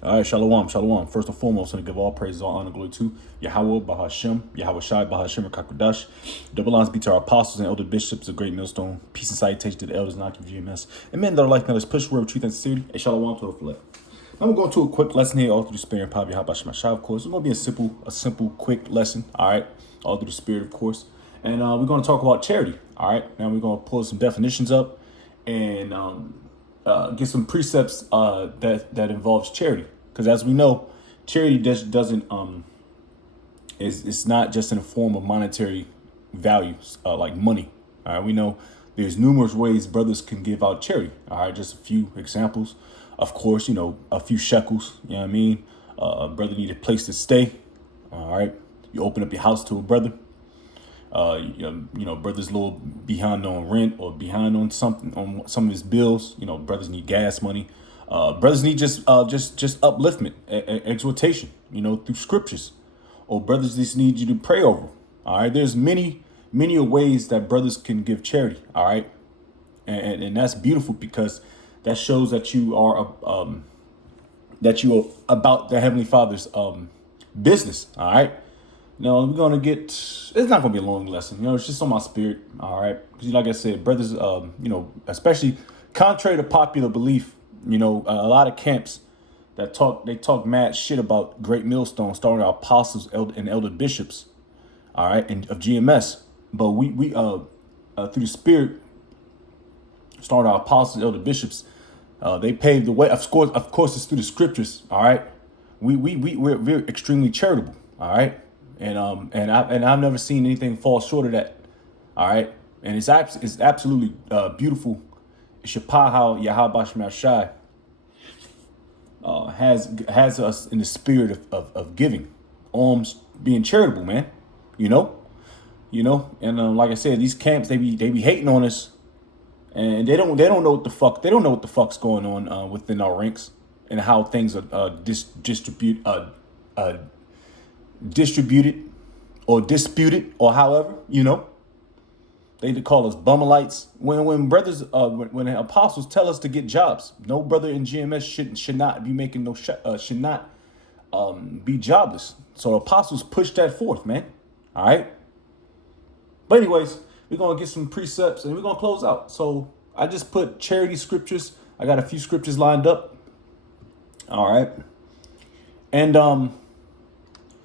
All right, shalom, shalom. First and foremost, I give all praise, all honor, glory to Yahweh, Bahashem, Yahweh Shai, Bahashem, Kakodash. Double honors be to our apostles and elder bishops, a great millstone. Peace and salutation to the elders, not GMS. And men that are like now, let's push word of truth and sincerity. A shalom to the flesh. Now we're going to a quick lesson here, all through the spirit and power of Yahweh Shai, of course. It's going to be a simple, quick lesson, all right? All through the spirit, of course. And we're going to talk about charity, all right? Now we're going to pull some definitions up and get some precepts that involves charity, because as we know, charity doesn't it's not just in the form of monetary values like money. All right, we know there's numerous ways brothers can give out charity. All right, just a few examples. Of course, a few shekels. You know what I mean? A brother need a place to stay. All right, you open up your house to a brother. Brothers a little behind on rent or behind on some of his bills. Brothers need gas money. Brothers need just upliftment, exhortation, through scriptures. Or brothers just need you to pray over. All right. There's many ways that brothers can give charity. All right. And that's beautiful, because that shows that you are about the Heavenly Father's business. All right. No, we're going to it's not going to be a long lesson. It's just on my spirit. All right. Because like I said, brothers, especially contrary to popular belief, a lot of camps that talk mad shit about Great Millstone, starting our apostles and elder bishops. All right. And of GMS. But we through the spirit, starting our apostles, elder bishops, they paved the way. Of course, it's through the scriptures. All right. We're extremely charitable. All right. And I've never seen anything fall short of that. All right. And it's absolutely beautiful. Shapah how Yahweh Shai has us in the spirit of giving, alms, being charitable, man. And like I said, these camps, they be hating on us, and they don't know what the fuck's going on within our ranks, and how things are distributed or disputed, or however, they call us bumalites. When brothers, when the apostles tell us to get jobs, no brother in GMS should not be making should not be jobless. So apostles push that forth, man. All right. But anyways, we're gonna get some precepts and we're gonna close out. So I just put charity scriptures. I got a few scriptures lined up. All right. And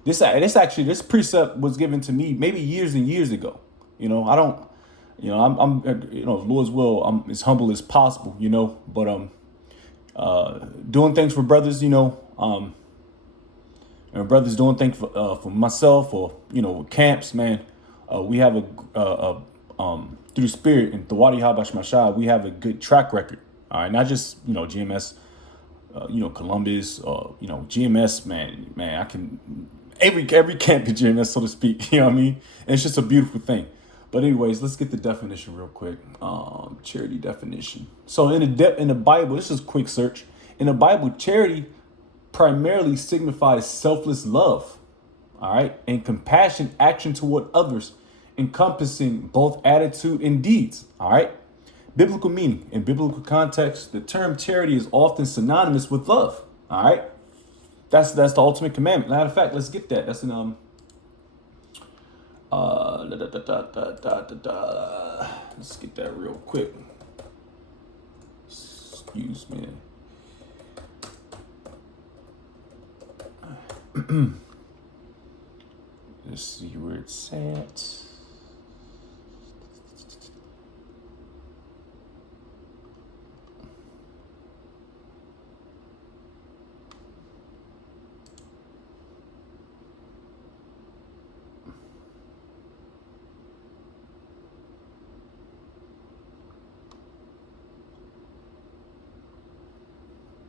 this precept was given to me maybe years and years ago. I'm Lord's will, I'm as humble as possible, but doing things for brothers, and brothers doing things for myself, or camps, man. We have through the spirit and the Wadi Habash Mashah, we have a good track record. All right, not just GMS, Columbus, GMS, man. I can every camp in GMS, so to speak. You know what I mean? And it's just a beautiful thing. But anyways, let's get the definition real quick. Charity definition. So in the Bible, this is a quick search. In the Bible, charity primarily signifies selfless love, all right, and compassion, action toward others, encompassing both attitude and deeds, all right. Biblical meaning. In biblical context, the term charity is often synonymous with love, all right. That's the ultimate commandment. Matter of fact, let's get that. That's in let's get that real quick. Excuse me. Let's see where it's at.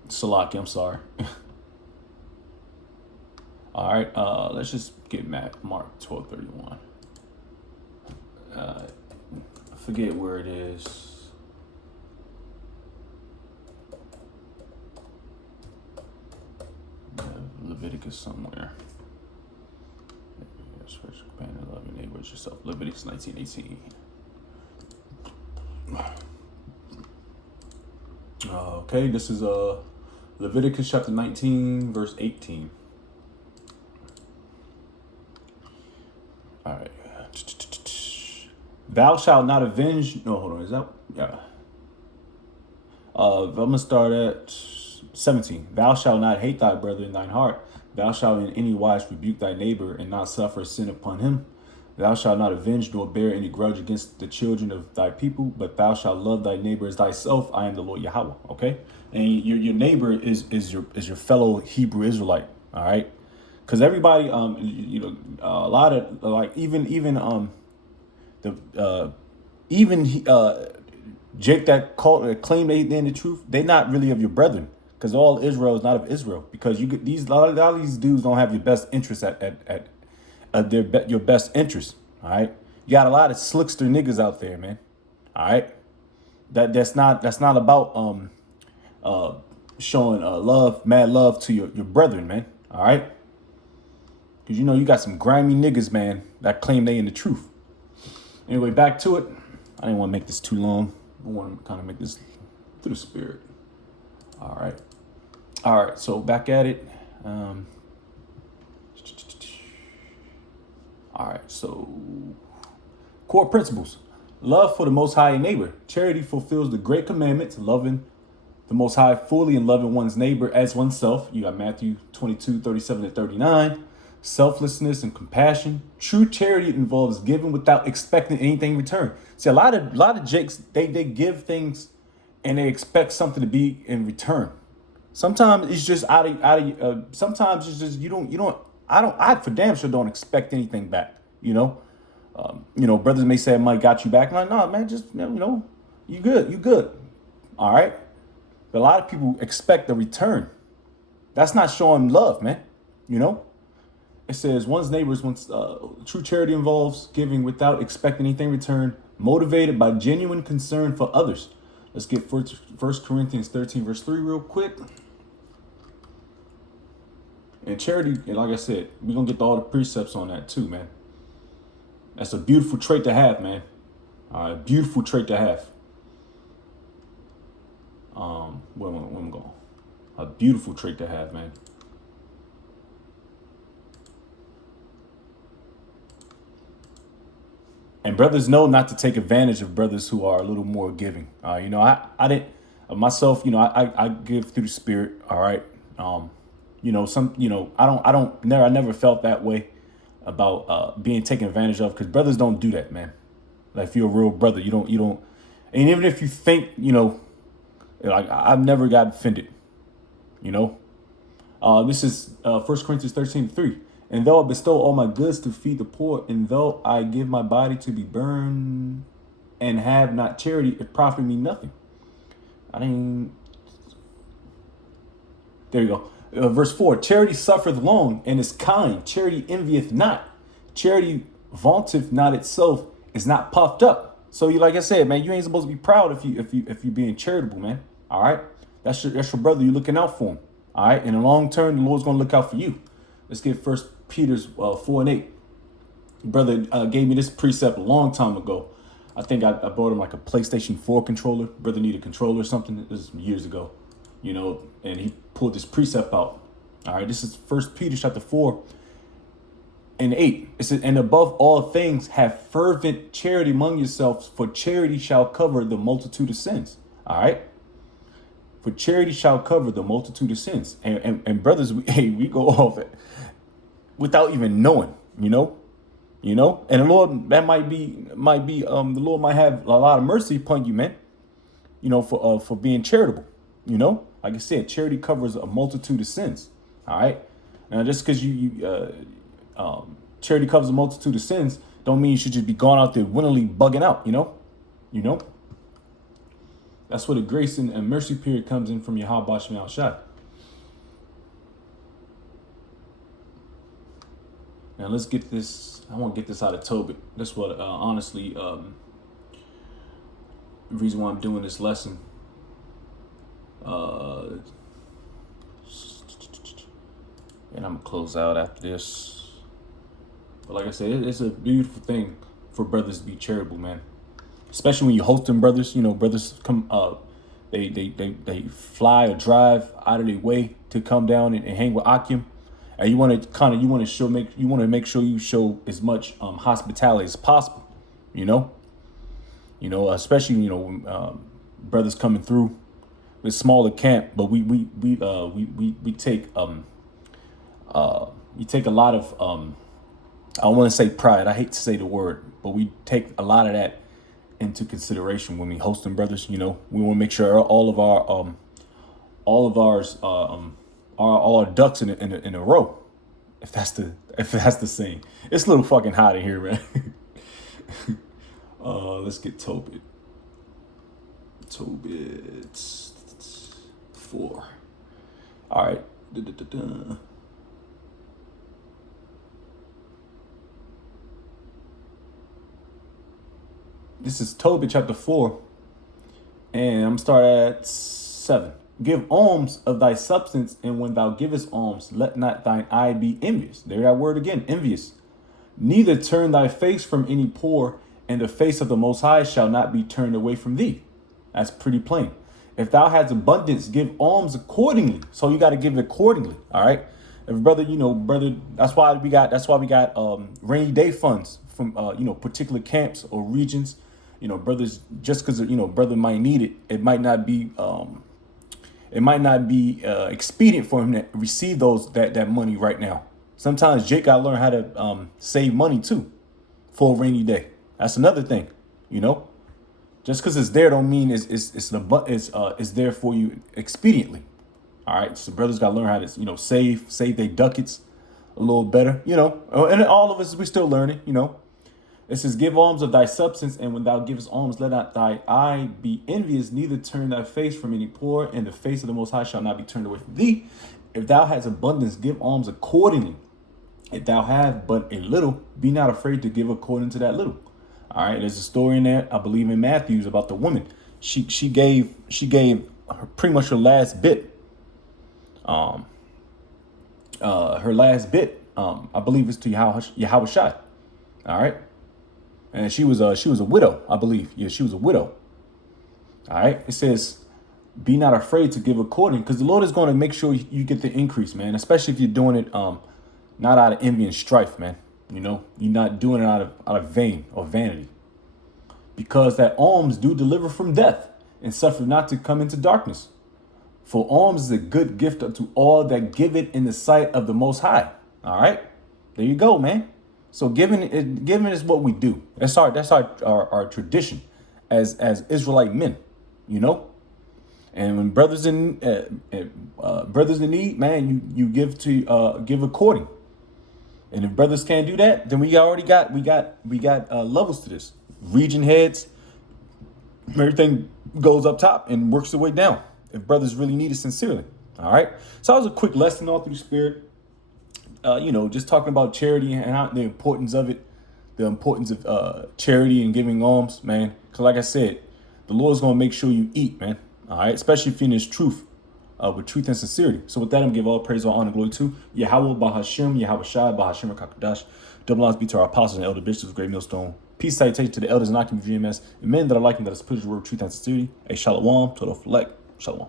Salaki, I'm sorry. All right, let's just get Mark 12:31. I forget where it is. Leviticus somewhere. First companion, love your neighbor as yourself. Leviticus 19:18. Okay, this is Leviticus chapter 19, verse 18. All right. Thou shalt not avenge. No, hold on. Is that? Yeah. I'm going to start at 17. Thou shalt not hate thy brother in thine heart. Thou shalt in any wise rebuke thy neighbor and not suffer sin upon him. Thou shalt not avenge nor bear any grudge against the children of thy people, but thou shalt love thy neighbor as thyself. I am the Lord Yahweh. Okay, and your neighbor is your fellow Hebrew Israelite. All right, because everybody a lot of like even Jake that claim they in the truth, they not really of your brethren, because all Israel is not of Israel, because you get these a lot of these dudes don't have your best interests at your best interest. All right, you got a lot of slickster niggas out there, man. All right, that's not about showing mad love to your brethren, man. All right, because you got some grimy niggas, man, that claim they in the truth. Anyway, back to it. I didn't want to make this too long. I want to kind of make this through the spirit. All right. So back at it. All right, so core principles. Love for the Most High and neighbor. Charity fulfills the great commandments, loving the Most High fully and loving one's neighbor as oneself. You got Matthew 22, 37 and 39. Selflessness and compassion. True charity involves giving without expecting anything in return. See, a lot of jakes, they give things and they expect something to be in return. Sometimes it's just sometimes it's just I for damn sure don't expect anything back. Brothers may say I might got you back. I'm like, no, man, just you good. All right. But a lot of people expect a return. That's not showing love, man. It says one's neighbors, true charity involves giving without expecting anything in return, motivated by genuine concern for others. Let's get 1 Corinthians 13, verse 3 real quick. And charity, like I said, we're going to get all the precepts on that too, man. That's a beautiful trait to have, man. Beautiful trait to have. Where I'm going. A beautiful trait to have, man. And brothers know not to take advantage of brothers who are a little more giving. I didn't myself, I give through the spirit. All right. I never felt that way about being taken advantage of, because brothers don't do that, man. Like, if you're a real brother, you don't, and even if you think, like, I've never got offended, this is 1 Corinthians 13:3. And though I bestow all my goods to feed the poor, and though I give my body to be burned and have not charity, it profit me nothing. There you go. Verse 4, charity suffereth long and is kind. Charity envieth not. Charity vaunteth not itself, is not puffed up. So like I said, man, you ain't supposed to be proud if you being charitable, man. All right, that's your brother. You're looking out for him. All right, in the long term, the Lord's gonna look out for you. Let's get 1 Peter 4 and 8. Brother gave me this precept a long time ago. I think I bought him like a PlayStation 4 controller. Brother needed a controller or something. This was years ago, and he pulled this precept out. All right, this is 1 Peter chapter 4 and 8. It says, and above all things, have fervent charity among yourselves, for charity shall cover the multitude of sins. All right. For charity shall cover the multitude of sins. And brothers, we go off it without even knowing, and the Lord, that might be the Lord might have a lot of mercy upon you, man, for being charitable, like I said, charity covers a multitude of sins. All right. Now, just because charity covers a multitude of sins don't mean you should just be going out there willingly bugging out, That's where the grace and mercy period comes in from Yahweh Shema Shai. Now let's get this. I want to get this out of Tobit. That's what, honestly, the reason why I'm doing this lesson. And I'm gonna close out after this. But like I said, it's a beautiful thing for brothers to be charitable, man. Especially when you host them brothers. Brothers come They fly or drive out of their way to come down and hang with Akim. And you want to make sure you show as much hospitality as possible, you know, especially when brothers coming through with smaller camp, but we take a lot of I don't want to say pride. I hate to say the word, but we take a lot of that into consideration when we hosting brothers. We want to make sure all of our ducks in a row. If that's the saying. It's a little fucking hot in here, man. Let's get Tobit. Tobit 4. All right. This is Tobit chapter 4, and I'm starting at 7. Give alms of thy substance, and when thou givest alms, let not thine eye be envious. There that word again, envious. Neither turn thy face from any poor, and the face of the Most High shall not be turned away from thee. That's pretty plain. If thou hast abundance, give alms accordingly. So you got to give it accordingly. All right. If brother, that's why we got rainy day funds from particular camps or regions. Brothers, just because brother might need it, it might not be expedient for him to receive that money right now. Sometimes Jake got to learn how to save money too for a rainy day. That's another thing, Just because it's there don't mean it's there for you expediently. All right, so brothers got to learn how to save their ducats a little better, And all of us, we still learning, It says, give alms of thy substance, and when thou givest alms, let not thy eye be envious, neither turn thy face from any poor, and the face of the Most High shall not be turned away from thee. If thou hast abundance, give alms accordingly. If thou have but a little, be not afraid to give according to that little. All right, there's a story in there, I believe in Matthews, about the woman. She gave her pretty much her last bit. I believe it's to Yahweh Shai. All right. And she was a widow, I believe. Yeah, she was a widow. All right. It says, be not afraid to give according, because the Lord is going to make sure you get the increase, man. Especially if you're doing it not out of envy and strife, man. You're not doing it out of vain or vanity. Because that alms do deliver from death, and suffer not to come into darkness. For alms is a good gift unto all that give it in the sight of the Most High. All right. There you go, man. So giving is what we do. That's our tradition as Israelite men, And when brothers in need, man, you give according. And if brothers can't do that, then we got levels to this. Region heads, everything goes up top and works the way down. If brothers really need it sincerely, all right. So that was a quick lesson all through Spirit. Just talking about charity and the importance of it, the importance of charity and giving alms, man. Because like I said, the Lord's going to make sure you eat, man. All right. Especially if you're in His truth, with truth and sincerity. So with that, I'm going to give all praise, all honor, glory to Yahweh, Bahashim, Yahweh Shai, Bahashim, Kakadash. Double honors be to our apostles and elder bishops, great millstone. Peace, salutation to the elders and Akim GMS, and men that are like him that has put His word, truth and sincerity. A shalom, total fleck, shalom.